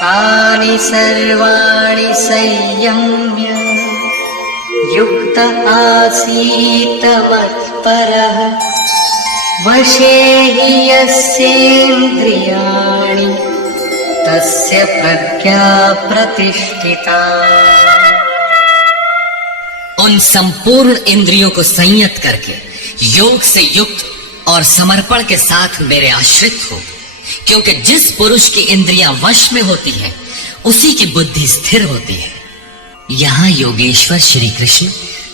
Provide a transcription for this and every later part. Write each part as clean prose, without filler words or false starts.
तानि सर्वाणि संयम्य युक्त आसीत मत्परः वशे हि यस्येन्द्रियाणि तस्य प्रज्ञा प्रतिष्ठिता। उन संपूर्ण इंद्रियों को संयत करके योग से युक्त और समर्पण के साथ मेरे आश्रित हो, क्योंकि जिस पुरुष की इंद्रियां वश में होती हैं उसी की बुद्धि स्थिर होती है। यहाँ योगेश्वर श्री कृष्ण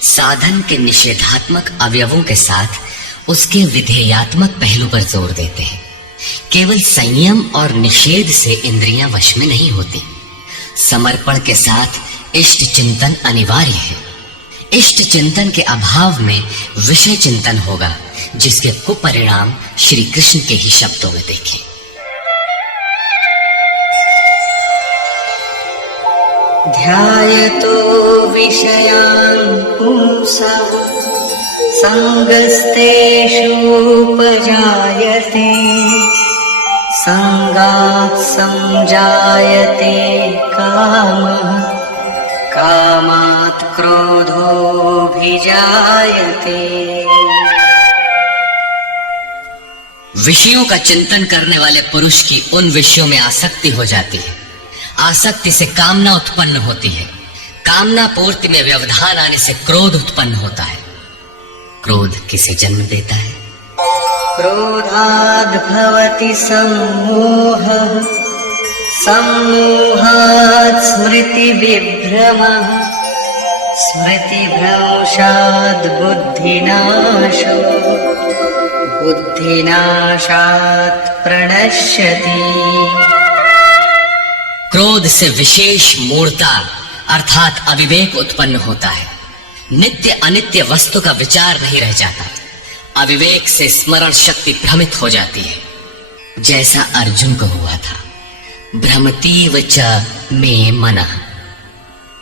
साधन के निषेधात्मक अवयवों के साथ उसके विधेयात्मक पहलू पर जोर देते हैं। केवल संयम और निषेध से इंद्रियां वश में नहीं होती। समर्पण के साथ इष्ट चिंतन अनिवार्य है। इष्ट चिंतन के अभाव में विषय चिंतन होगा, जिसके कुपरिणाम श्री कृष्ण के ही शब्दों में देखें। ध्यायतो विषयान् पुंसः संगस्तेषूपजायते संगात् संजायते कामः कामात् क्रोधोऽभिजायते। विषयों का चिंतन करने वाले पुरुष की उन विषयों में आसक्ति हो जाती है। आसक्ति से कामना उत्पन्न होती है। कामना पूर्ति में व्यवधान आने से क्रोध उत्पन्न होता है। क्रोध किसे जन्म देता है? क्रोधाद् भवति सम्मोहः सम्मोहात् स्मृतिविभ्रमः स्मृतिभ्रंशात् बुद्धिनाशो बुद्धिनाशात् प्रणश्यति। क्रोध से विशेष मूढ़ता अर्थात अविवेक उत्पन्न होता है। नित्य अनित्य वस्तु का विचार नहीं रह जाता। अविवेक से स्मरण शक्ति भ्रमित हो जाती है, जैसा अर्जुन को हुआ था। भ्रमतीव च मे मनः।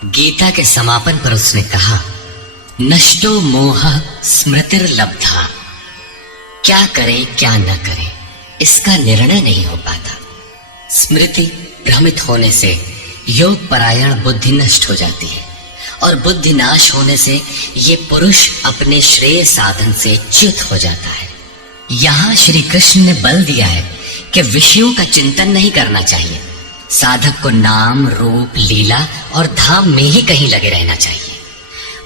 गीता के समापन पर उसने कहा, नष्टो मोह स्मृतिर्लब्धा। क्या करें क्या न करें इसका निर्णय नहीं हो पाता। स्मृति भ्रमित होने से योग परायण बुद्धि नष्ट हो जाती है, और बुद्धि नाश होने से ये पुरुष अपने श्रेय साधन से च्युत हो जाता है। यहाँ श्री कृष्ण ने बल दिया है कि विषयों का चिंतन नहीं करना चाहिए। साधक को नाम रूप लीला और धाम में ही कहीं लगे रहना चाहिए।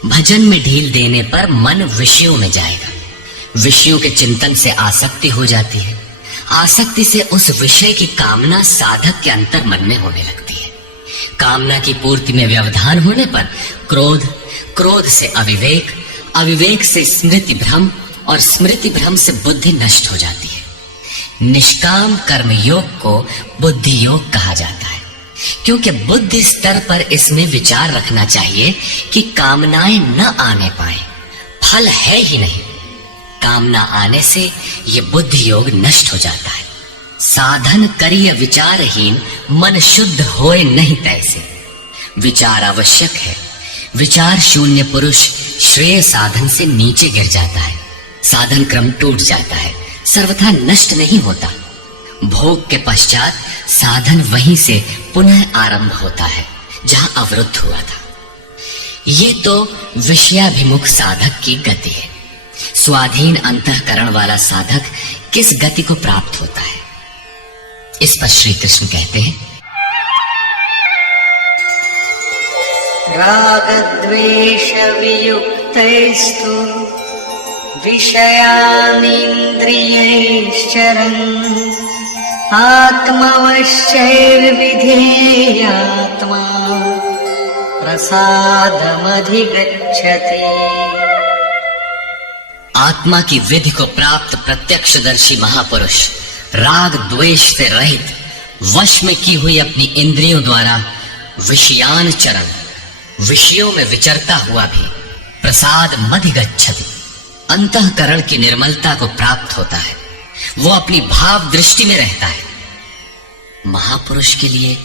भजन में ढील देने पर मन विषयों में जाएगा। विषयों के चिंतन से आसक्ति हो जाती है। आसक्ति से उस विषय की कामना साधक के अंतर मन में होने लगती है। कामना की पूर्ति में व्यवधान होने पर क्रोध, क्रोध से अविवेक, अविवेक से स्मृति भ्रम और स्मृति भ्रम से बुद्धि नष्ट हो जाती है। निष्काम कर्म योग को बुद्धि योग कहा जाता है, क्योंकि बुद्धि स्तर पर इसमें विचार रखना चाहिए कि कामनाएं न आने पाए। फल है ही नहीं। कामना आने से ये बुद्धि योग नष्ट हो जाता है। साधन करिय विचारहीन मन शुद्ध होए नहीं तैसे। विचार आवश्यक है। विचार शून्य पुरुष श्रेय साधन से नीचे गिर जाता है। साधन क्रम टूट जाता है, सर्वथा नष्ट नहीं होता। भोग के पश्चात साधन वहीं से पुनः आरंभ होता है जहां अवरुद्ध हुआ था। ये तो विषयाभिमुख साधक की गति है। स्वाधीन अंतःकरण वाला साधक किस गति को प्राप्त होता है? इस पर श्री कृष्ण कहते हैं, रागद्वेष वियुक्तैस्तु विषयानिन्द्रियैश्चरन् आत्मवश्चैर्विधेयात्मा प्रसादमधिगच्छति। आत्मा की विधि को प्राप्त प्रत्यक्षदर्शी महापुरुष राग द्वेष से रहित वश में की हुई अपनी इंद्रियों द्वारा विषयान चरण, विषयों में विचरता हुआ भी प्रसाद मधिगच्छति, अंतःकरण की निर्मलता को प्राप्त होता है। वो अपनी भाव दृष्टि में रहता है। महापुरुष के लिए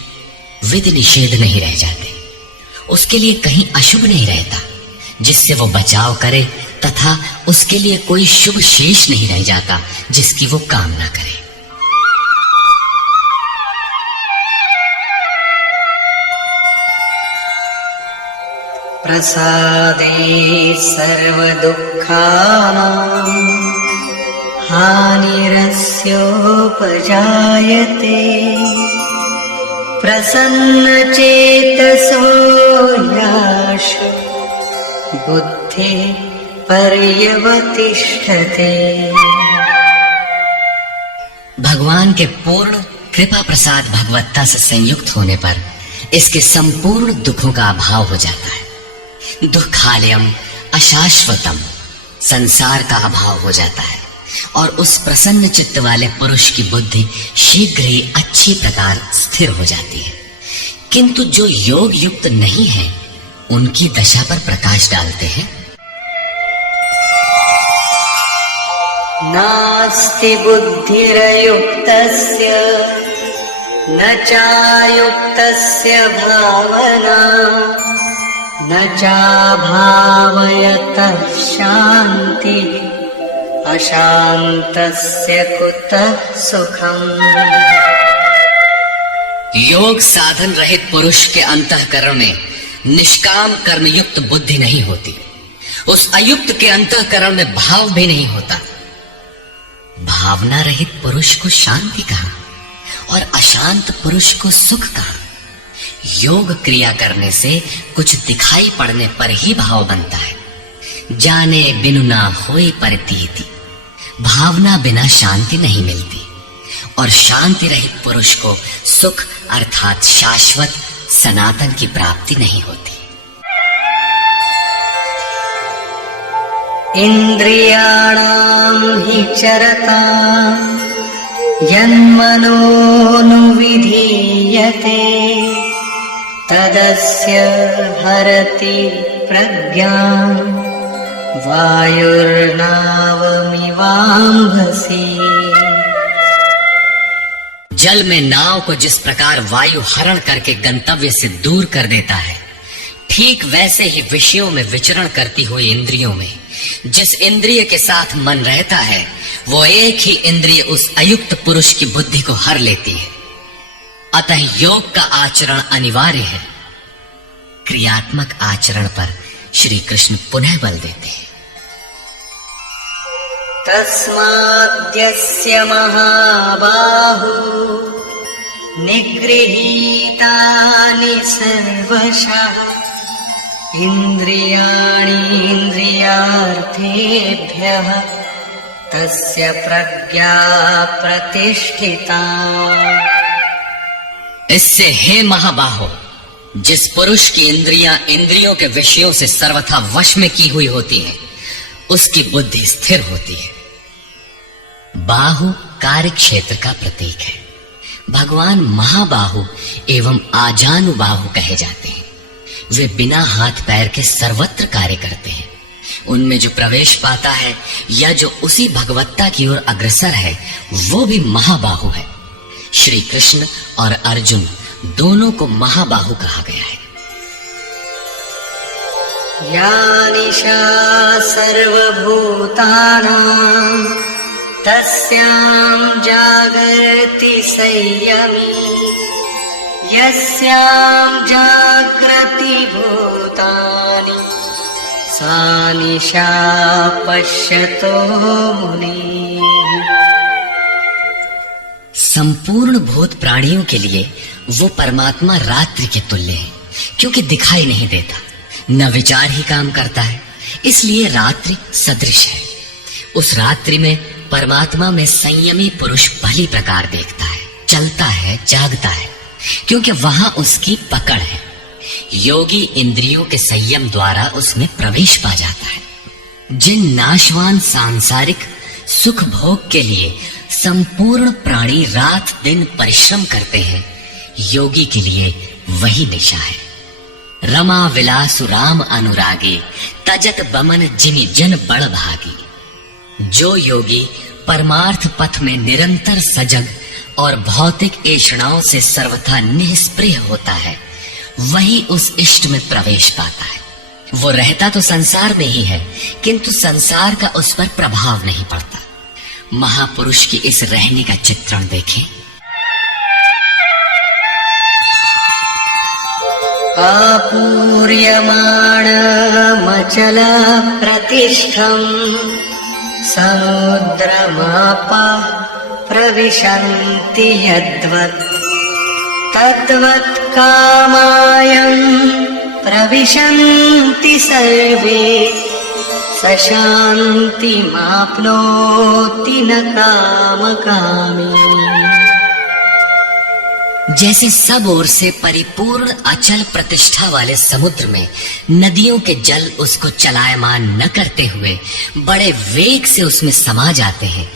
विधि निषेध नहीं रह जाते। उसके लिए कहीं अशुभ नहीं रहता जिससे वो बचाव करे, तथा उसके लिए कोई शुभ शेष नहीं रह जाता जिसकी वो कामना करे। प्रसादे सर्वदुःखानां हानिरस्योपजायते प्रसन्नचेतसो याशु बुद्धिः पर्यवतिष्ठते। भगवान के पूर्ण कृपा प्रसाद भगवत्ता से संयुक्त होने पर इसके संपूर्ण दुखों का अभाव हो जाता है। दुखालयम अशाश्वतम, संसार का अभाव हो जाता है और उस प्रसन्न चित्त वाले पुरुष की बुद्धि शीघ्र ही अच्छी प्रकार स्थिर हो जाती है। किंतु जो योग युक्त नहीं है उनकी दशा पर प्रकाश डालते हैं। नास्ति बुद्धिरयुक्तस्य न चायुक्तस्य भावना न चाभावयतः शान्तिः अशान्तस्य कुतः सुखम्। योग साधन रहित पुरुष के अंतःकरण में निष्काम कर्मयुक्त बुद्धि नहीं होती। उस अयुक्त के अंतःकरण में भाव भी नहीं होता। भावना रहित पुरुष को शांति कहा और अशांत पुरुष को सुख कहा। योग क्रिया करने से कुछ दिखाई पड़ने पर ही भाव बनता है। जाने बिनु ना होए परतीति, भावना बिना शांति नहीं मिलती और शांति रहित पुरुष को सुख अर्थात शाश्वत सनातन की प्राप्ति नहीं होती। इंद्रियाणां हि चरतां यन्मनोनुविधीयते तदस्य हरति प्रज्ञां वायुर्नावमिवाम्भसि। जल में नाव को जिस प्रकार वायु हरण करके गंतव्य से दूर कर देता है, ठीक वैसे ही विषयों में विचरण करती हुई इंद्रियों में जिस इंद्रिय के साथ मन रहता है वो एक ही इंद्रिय उस अयुक्त पुरुष की बुद्धि को हर लेती है। अतः योग का आचरण अनिवार्य है। क्रियात्मक आचरण पर श्री कृष्ण पुनः बल देते हैं। तस्माद्यस्य महाबाहु निगृहीतानि सर्वशः इन्द्रियाणीन्द्रियार्थेभ्यः तस्य प्रज्ञा प्रतिष्ठिता। इससे हे महाबाहो, जिस पुरुष की इंद्रियां इंद्रियों के विषयों से सर्वथा वश में की हुई होती हैं, उसकी बुद्धि स्थिर होती है। बाहु कार्य क्षेत्र का प्रतीक है। भगवान महाबाहु एवं आजानुबाहु कहे जाते हैं। वे बिना हाथ पैर के सर्वत्र कार्य करते हैं। उनमें जो प्रवेश पाता है या जो उसी भगवत्ता की ओर अग्रसर है वो भी महाबाहु है। श्री कृष्ण और अर्जुन दोनों को महाबाहु कहा गया है। या निशा सर्वभूतानां तस्यां जागर्ति संयमी यस्यां जागृति भूतानि सा निशा पश्यतो मुनिः। संपूर्ण भूत प्राणियों के लिए वो परमात्मा रात्रि के तुल्य है, क्योंकि दिखाई नहीं देता, न विचार ही काम करता है, इसलिए रात्रि सदृश है। उस रात्रि में परमात्मा में संयमी पुरुष भली प्रकार देखता है, चलता है, जागता है, क्योंकि वहां उसकी पकड़ है। योगी इंद्रियों के संयम द्वारा उसमें प्रवेश पा जाता है। जिन नाशवान सांसारिक सुख भोग के लिए संपूर्ण प्राणी रात दिन परिश्रम करते हैं, योगी के लिए वही निशा है। रमा विलासु राम अनुरागे तजत बमन जिमि जन बड़ भागी। जो योगी परमार्थ पथ में निरंतर सजग और भौतिक ऐषणाओं से सर्वथा निष्प्रिय होता है, वही उस इष्ट में प्रवेश पाता है। वो रहता तो संसार में ही है, किंतु संसार का उस पर प्रभाव नहीं पड़ता। महापुरुष की इस रहने का चित्रण देखें। आपूर्यमाणमचल प्रतिष्ठम् समुद्रमापः प्रविशन्ति यद्वत् तद्वत् कामायं प्रविशन्ति सर्वे स शान्तिमाप्नोति न कामकामी। जैसे सब ओर से परिपूर्ण अचल प्रतिष्ठा वाले समुद्र में नदियों के जल उसको चलायमान न करते हुए बड़े वेग से उसमें समा जाते हैं,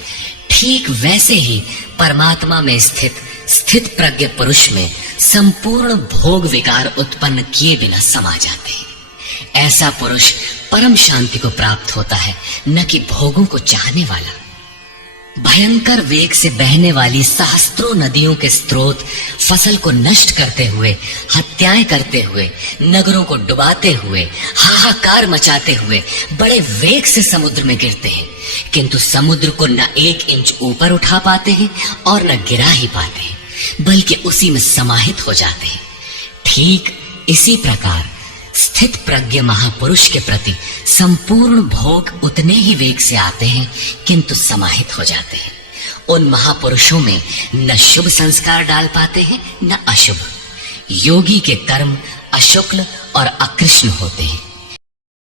ठीक वैसे ही परमात्मा में स्थित प्रज्ञ पुरुष में संपूर्ण भोग विकार उत्पन्न किए बिना समा जाते हैं। ऐसा पुरुष परम शांति को प्राप्त होता है, न कि भोगों को चाहने वाला। भयंकर वेग से बहने वाली सहस्त्रों नदियों के स्रोत फसल को नष्ट करते हुए, हत्याएं करते हुए, नगरों को डुबाते हुए, हाहाकार मचाते हुए बड़े वेग से समुद्र में गिरते हैं, किंतु समुद्र को न 1 इंच ऊपर उठा पाते हैं और न गिरा ही पाते हैं, बल्कि उसी में समाहित हो जाते हैं। ठीक इसी प्रकार स्थित प्रज्ञ महापुरुष के प्रति संपूर्ण भोग उतने ही वेग से आते हैं, किंतु समाहित हो जाते हैं। उन महापुरुषों में न शुभ संस्कार डाल पाते हैं न अशुभ। योगी के कर्म अशुक्ल और अकृष्ण होते हैं,